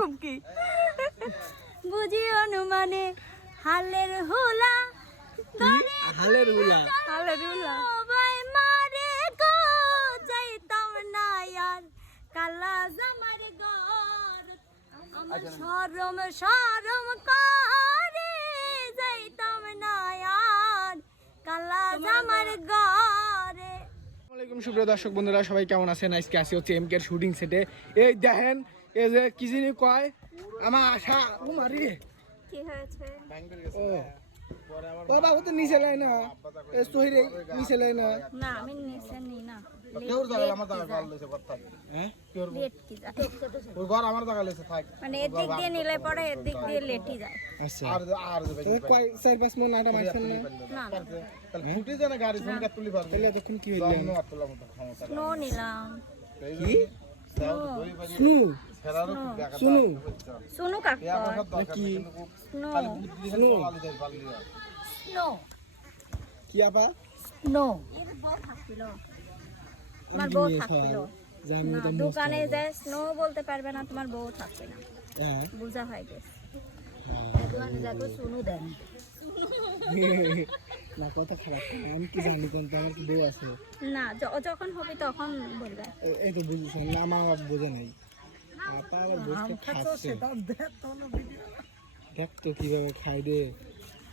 হুকুম কি বুঝি অনুমানে হালের হুলা হালের গুলা হালের হুলা ভাই মারে গো যাইতাম না আর কালা জামার ঘর আমার শরম শরম করে যাইতাম না আর কালা জামার ঘরে। আসসালামাইকুম সুপ্রিয় দর্শক বন্ধুরা, সবাই কেমন আছেন? আজকে আসি হচ্ছে এমকে শুটিং সেটে। এই দেখেন এই যে কি জিনিস কয় আমার আশা ও মারি কি হয়েছে? ও বাবু তো নিচে লাই না এ সহিরে নিচে লাই না না আমি নিচে নি না কেউর জায়গা আমার জায়গা গাল লইছে কথা হ্যাঁ লেট কি যায় ওই ঘর আমার জায়গা লইছে থাক মানে এদিক দিয়ে নিলে পরে এদিক দিয়ে লেটই যায়। আচ্ছা আর যাবে তো কয় 4-5 মন আটা মারছেন না না না তাহলে ছুটি জানা গাড়ি ফোন কা তুলি পারবে তাহলে এতক্ষণ কি হইলো নো আতলা মত ক্ষমতা স্নো নিলাম। কি দুই বাজে শুনু ফেরারও দেখা শুনু শুনু কাকা ইয়া বছর দরকার কি? কিন্তু স্নো খালি বুদ্ধি দিয়ে চলালি যায় পারলি স্নো কি আপা স্নো এর বউ থাকছিল তোমার বউ থাকছিল জানি না তো দোকানে যায় স্নো বলতে পারবে না, তোমার বউ থাকবে না, হ্যাঁ বুঝা হয়ে গেছে। দোকানে যাকে শুনু দেন না কথা খারাপ না, আমি কি জানি তো আমার কি বউ আছে না যখন হবে তখন বলবে। এই তো বুঝছেন না, আমার বাবা বোঝে নাই আপা আবার বসে খাচ্ছে দেখ তো কিভাবে খাই রে।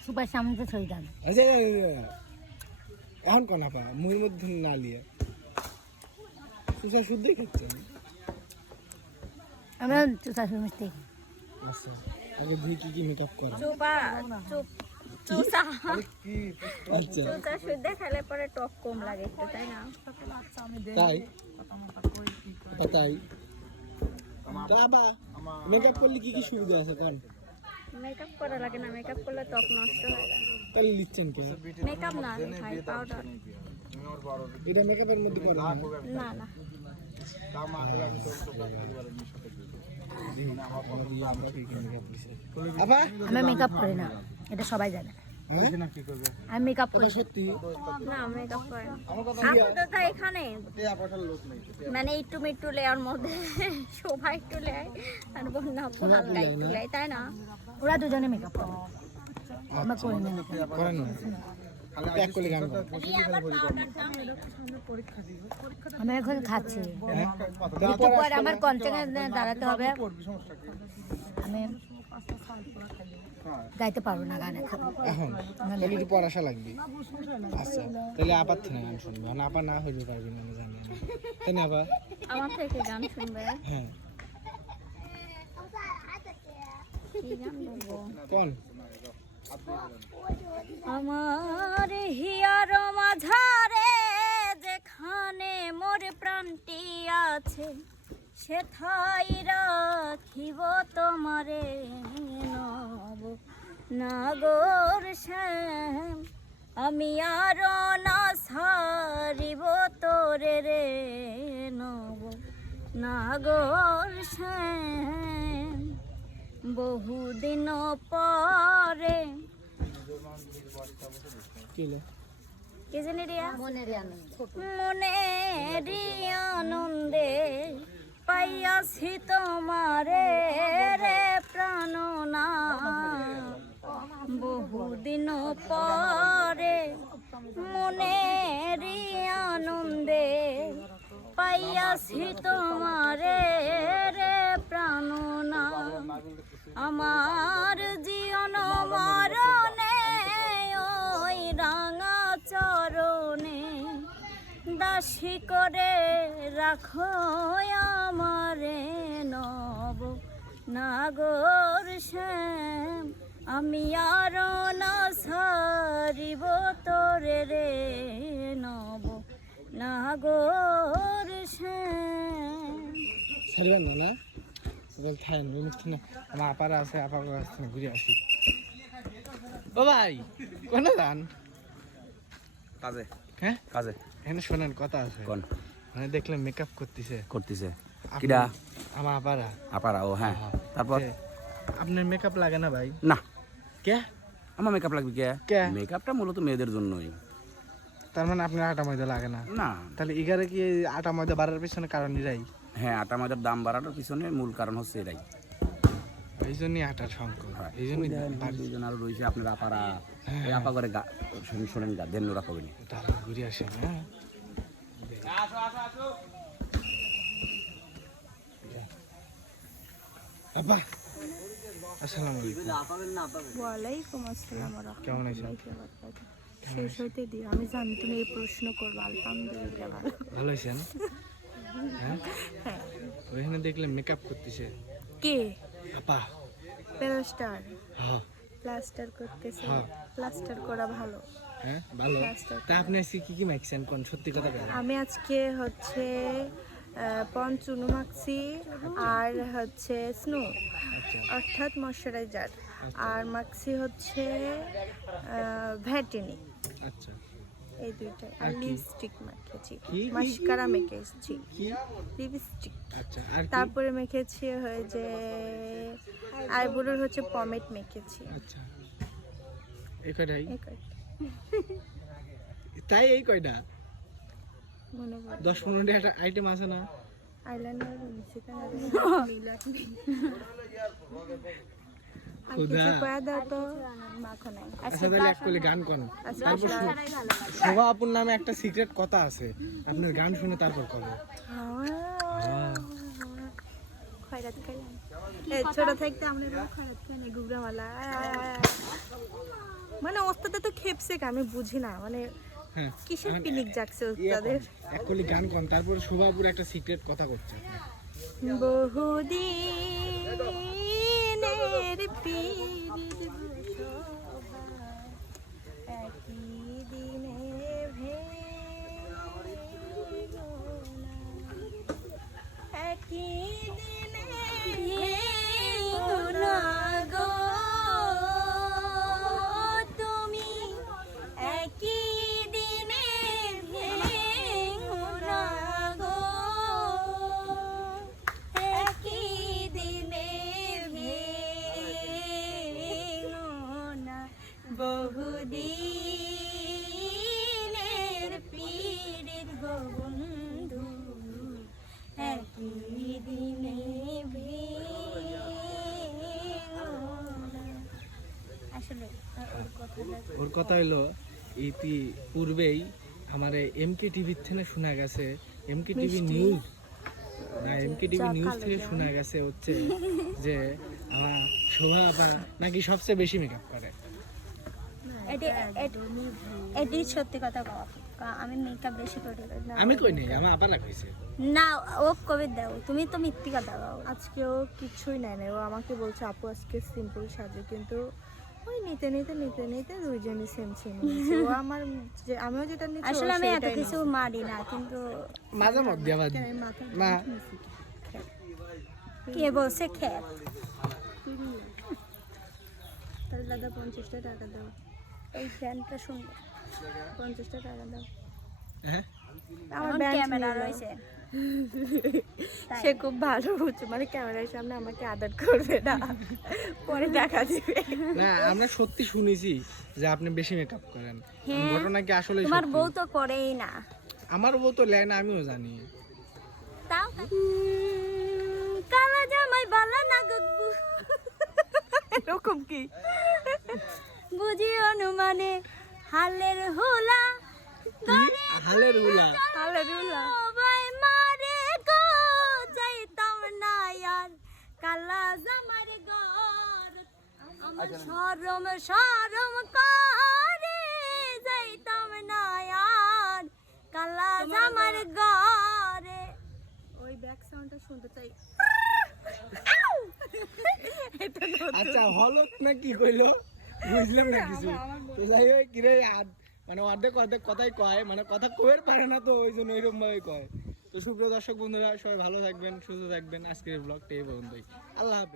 সুপার সামনে ছড়ি দেন আচ্ছা এখন কোন আপা মুই মধ্যে না লিয়ে সুসা শুদ্ধই খাচ্ছেন। আমরা চুষা মিষ্টি আচ্ছা আগে দুই কি মেকআপ করা চুপা চুপ চুষা আচ্ছা চুষা শুদ্ধ খেলে পরে টক কম লাগে একটু, তাই না? তাই তাই বাবা মেকআপ করলে কি কি সুবিধা আছে কোন? মেকআপ করা লাগে না, মেকআপ করলে ত্বক নষ্ট হয়ে যায়। তাহলে লিখছেন কি মেকআপ না রে ভাই, পাউডার। এটা মেকআপের মধ্যে করে না না না কাম আগে আমি তো একবারে মিশতে আপা আমি মেকআপ করি না, এটা সবাই জানে। হ্যাঁ না কি করবে আমি মেকআপ করি কথা সত্যি না মেকআপ করে না। আমার কথা আপাতত এখানে টিয়া পয়সার লোক নাই মানে একটু মিট্টু লেয়ার মধ্যে শোভা একটু লেয় আর বন্যা হালকা একটু লেয়, তাই না? ওরা দুজনে মেকআপ করে, আমরা করি না। করেন না প্যাক করে গান গাও। আমি এখন খাচ্ছি, হ্যাঁ একটু পর আমার কনসার্টে দাঁড়াতে হবে, আমি গাইতে পারবো না গান এখন। এখন তাহলে একটু পড়াশা লাগবে। আচ্ছা তাহলে আপার থেকে গান শুনবে, না আপা না হইতে পারবি না আমি জানি না, তাই না আপা? আমার থেকে গান শুনবে? হ্যাঁ কি গান বলবো? কোন আমার হিয়ার মাঝারে যেখানে মোর প্রাণটি আছে সেথাই রাখিব তোমারে নব নাগর শ্যাম, আমি আর না ছাড়িব তোরে রে নব নাগর শ্যাম। বহুদিন পরে কি হলো? কে জানি রিয়া মনের আনন্দ মনেরই আনন্দে পাইয়াছি তোমারে রে প্রাণনা, বহুদিন পরে মনেরই আনন্দে পাইয়াছি তোমারে রে প্রাণনা, আমার জীবন মরণে ওই রাঙা চরণে দাসী করে রাখো আমারে নব নাগর শ্যাম, আমি আর না ছাড়িব তোরে রে নব নাগর শ্যাম। ছাড়বেন না না বল থাকেন অনুষ্ঠান না, আমার আপারা আছে আপার কাছ থেকে ঘুরে আসি। ও ভাই কোন গান কাজে হ্যাঁ কাজে এখানে শোনেন কথা আছে কোন মানে দেখলাম মেকআপ করতেছে করতেছে আপনি- কিডা আমার আপারা আপারা ও হ্যাঁ তারপর যে, আপনার মেকআপ লাগে না ভাই? না কে আমার মেকআপ লাগবে কে কে? মেকআপটা মূলত মেয়েদের জন্যই। তার মানে আপনার আটা ময়দা লাগে না? না তাহলে এগারে কি এই আটা ময়দা বাড়ার পিছনে কারণ এরাই? হ্যাঁ আটা ময়দার দাম বাড়ানোর পিছনে মূল কারণ হচ্ছে এটাই। এই জন্যই আটার সংকট, এই জন্যই দুজন আরো রয়েছে আপনার আপারা, ওই আপা করে শোনেন গা দেন ওরা কবেনি। তারা ঘুরে আসে না। আপা আসসালামু আলাইকুম। ওয়ালাইকুম আসসালাম ওয়া কেমন আছেন? রাহমাতুল্লাহি ওয়া বারাকাতুহু। শেষ হইতে দিও, আমি জানি তুমি এই প্রশ্ন করবে। আলহামদুলিল্লাহ ভালো। ভালো আছেন? হ্যাঁ, হ্যাঁ। ওইখানে দেখলে মেকআপ করতেছে কে? আপা। প্লাস্টার হ্যাঁ প্লাস্টার করতেছে। হ্যাঁ। প্লাস্টার করা ভালো। হ্যাঁ ভালো। প্লাস্টার তা আপনি আজকে কি কি মাখছেন কোন, সত্যি কথা বলেন। আমি আজকে হচ্ছে পঞ্চুনু মাখছি আর হচ্ছে স্নো আচ্ছা অর্থাৎ ময়শ্চারাইজার, আর মাখছি হচ্ছে ভ্যাটিনি, আচ্ছা। এই দুইটাই। আর আর কি? লিপস্টিক মেখেছি, কি? মাস্কারা মেখেছি, কি? লিপস্টিক। আচ্ছা আর কি? তারপরে মেখেছি হয়ে যে আইব্রোর হচ্ছে পমেট মেখেছি। আচ্ছা এই কয়টাই? এই কয়টা তাই এই কয়টা? মনে করো 10-15টা একটা আইটেম আছে না? আইলাইনার মিশে কেন আর খুদা। কিছু কয়া দাও তো, মাখো নাই। আচ্ছা তাহলে এক করলে গান কোন। আচ্ছা, তারপর শোভা আপুর নামে একটা সিক্রেট কথা আছে, আপনার গান শুনে তারপর করবো। খয়রাত খাইলাম। এই ছোট থাকতে আমরা খয়রাত খাই না, গুবরাওয়ালা। মানে ওস্তাদে তো খেপছে কে, আমি বুঝি না মানে হ্যাঁ কিসের পিনিক জাগছে ইয়ে ওস্তাদের। কোন, এক করলে গান কোন, তারপর শোভা আপুর একটা সিক্রেট কথা করছে। বহুদিনের পিরিত শোভা একই দিনে ভেঙো না, একই দিনে ভেঙো না গো তুমি, একই দিনে ভেঙো না গো, একই দিনে ভেঙো না, বহুদিনের পীড়িত গো বন্ধু, একই দিনে ভেঙো না। আসলে ওর কথা হলো ইতি পূর্বেই আমার এমকে টিভির থেকে শোনা গেছে, এমকে টিভি নিউজ না, এমকে টিভি নিউজ থেকে শোনা গেছে হচ্ছে যে আমার শোভা আপা নাকি সবচেয়ে বেশি মেকআপ করে। এটি সত্যি কথা কওয়া, আমি মেকআপ বেশি করি না। আমি কই নাই, আমার আপারা কইছে। না ও কবে দাও, তুমি তো মিথ্যি কথা দাও। আজকেও কিছুই নেয় না, ও আমাকে বলছে আপু আজকে সিম্পল সাজে, কিন্তু ওই নিতে নিতে নিতে নিতে দুইজনই সেম সেম। ও আমার আমিও যেটা নিচ্ছি আসলে আমি এত কিছু মারি না, কিন্তু মাঝে মধ্যে আবার না। কে বলছে খেত? তাহলে দাদা 50টা টাকা দাও, এই ফ্যানটা সুন্দর, 50টা টাকা দাও। হ্যাঁ আমার এখন ব্যান্ড ক্যামেরা রয়েছে। সে খুব ভালো বুঝছে, মানে ক্যামেরার সামনে আমাকে আদর করবে না, পরে দেখা দিবে। না আমরা সত্যি শুনেছি যে আপনি বেশি মেকআপ করেন। হ্যাঁ। ঘটনা কি আসলে তোমার সত্যি? বউ তো করেই না। আমার বউ তো লেয় না, আমিও জানি। তাও কালা জামাই বালা না গব্বু, এরকম কি বুঝি অনুমানে হালের হোলা হালের গুলা হালেলুয়া। সবাই মারে গো যাইতাম না আর কালা জামার ঘর, আমার শরম শরম করে যাইতাম না আর কালা জামার ঘরে। ওই ব্যাক সাউন্ডটা শুনতে চাই। আচ্ছা হলক না কি কইলো বুঝলাম না কিছু। তো যাই হোক কিরে মানে অর্ধেক অর্ধেক কথাই কয়, মানে কথা কয়ের পারে না, তো ওই জন্য এরকম ভাবে কয়। তো সুপ্রিয় দর্শক বন্ধুরা সবাই ভালো থাকবেন, সুস্থ থাকবেন। আজকের ব্লগটা এই পর্যন্তই। আল্লাহ হাফেজ।